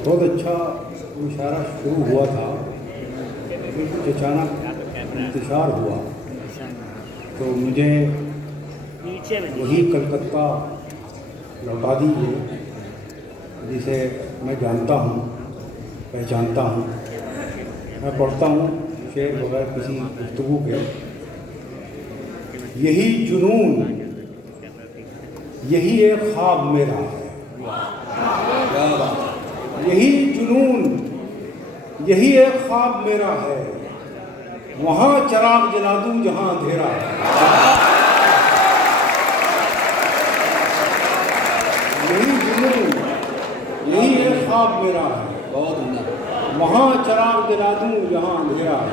बहुत अच्छा मुशायरा शुरू हुआ था, फिर कुछ अचानक इंतशार हुआ तो मुझे वही कलकत्ता लौटा दीजिए जिसे मैं जानता हूँ, पहचानता हूँ। मैं पढ़ता हूँ शेर बगैर किसी गुफ्तगू के। यही जुनून, यही एक ख्वाब मेरा है। यही जुनून, यही एक ख्वाब मेरा है। वहाँ चिराग जला दूँ जहाँ अंधेरा है। यही जुनून, यही एक ख्वाब मेरा है। बहुत वहाँ चिराग जला दूँ जहाँ अंधेरा है।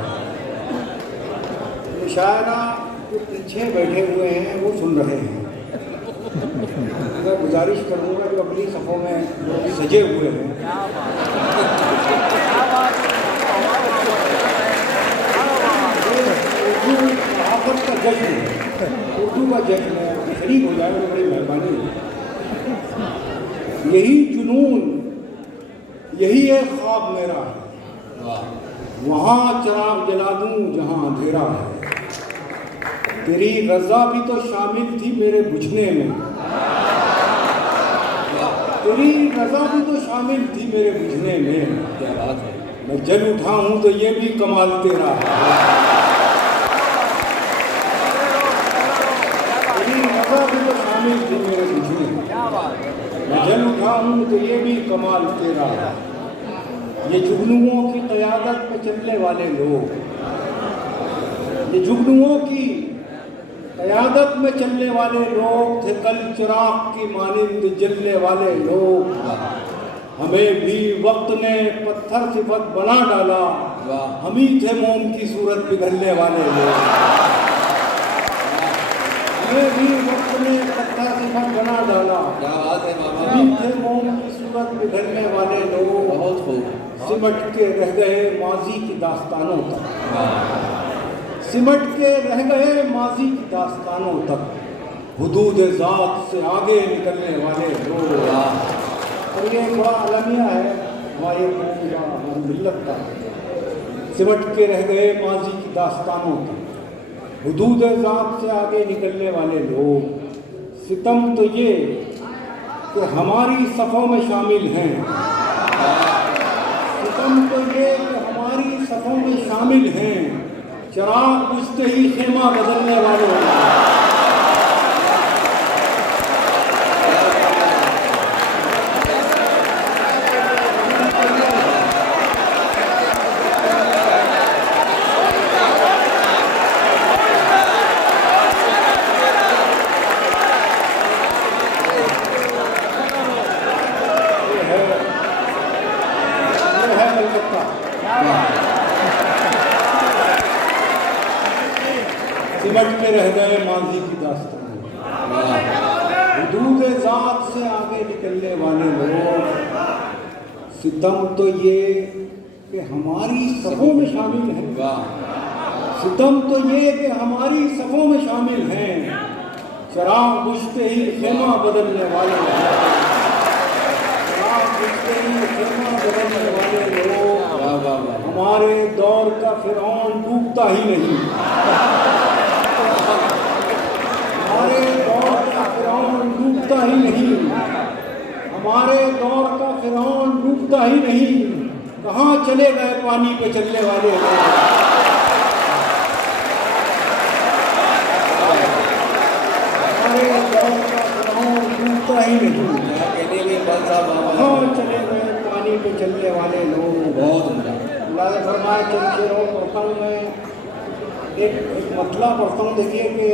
मुशायरा जो पीछे बैठे हुए हैं वो सुन रहे हैं। मैं गुजारिश करूँगा जो अगली सफ़ों में जो सजे हुए हैं उर्दू सहाफ़त का जश्न है, उर्दू का जश्न है, शरीक हो जाए तो बड़ी मेहरबानी है। यही जुनून, यही एक ख्वाब मेरा है। वहाँ चिराग जला दूँ जहाँ अंधेरा है। तेरी रज़ा भी तो शामिल थी मेरे बुझने में। तेरी रज़ा भी तो शामिल थी मेरे बुझने में। क्या बात है। मैं जल उठा हूँ तो ये भी कमाल तेरा है। तेरी रज़ा भी तो शामिल थी मेरे बुझने में। मैं जल उठा हूँ तो ये भी कमाल तेरा है। ये जुगनुओं की क़यादत में चलने वाले लोग, ये जुगनुओं की क़यादत में चलने वाले लोग थे कल चिराग की मानिंद जलने वाले लोग। हमें भी वक्त ने पत्थर सिफत बना डाला, हम ही थे मोम की सूरत बिगड़ने वाले लोग। हमें भी वक्त ने पत्थर सिफत बना डाला, हम ही थे मोम की सूरत बिगड़ने वाले लोग। बहुत खूब। सिमट के रह गए माजी की दास्तानों तक, सिमट के रह गए माजी की दास्तानों तक। हुदूद ज़ात से आगे निकलने वाले लोग। और ये बड़ा अलमिया है हमारे कौम का, हमारी मिल्लत का। सिमट के रह गए माजी की दास्तानों तक, हुदूद ज़ात से आगे निकलने वाले लोग। सितम तो ये कि हमारी सफ़ों में शामिल हैं। सितम तो ये कि हमारी सफ़ों में शामिल हैं। चिराग बुझते ही खेमा बदलने वाले हैं। सिमट के रह गए माजी की दास्तान, हुदूद ज़ात से आगे निकलने वाले लोग। सितम तो ये कि हमारी सफ़ों में शामिल हैं। सितम तो ये कि हमारी सफ़ों में शामिल हैं। चिराग बुझते ही खेमा बदलने वाले हैं। चिराग बुझते ही खेमा बदलने वाले लोग। हमारे दौर का फ़िरौन डूबता ही नहीं। हमारे दौर का फ़िरौन डूबता ही नहीं। हमारे दौर का फ़िरौन डूबता ही नहीं। कहाँ चले गए पानी पे चलने वाले लोग। हमारे दौर का फ़िरौन डूबता ही नहीं। कहाँ चले गए पानी पे चलने वाले लोग। बहुत अल्लाह ने फरमाया चल शेरों में एक मतला पढ़ता हूँ। देखिए कि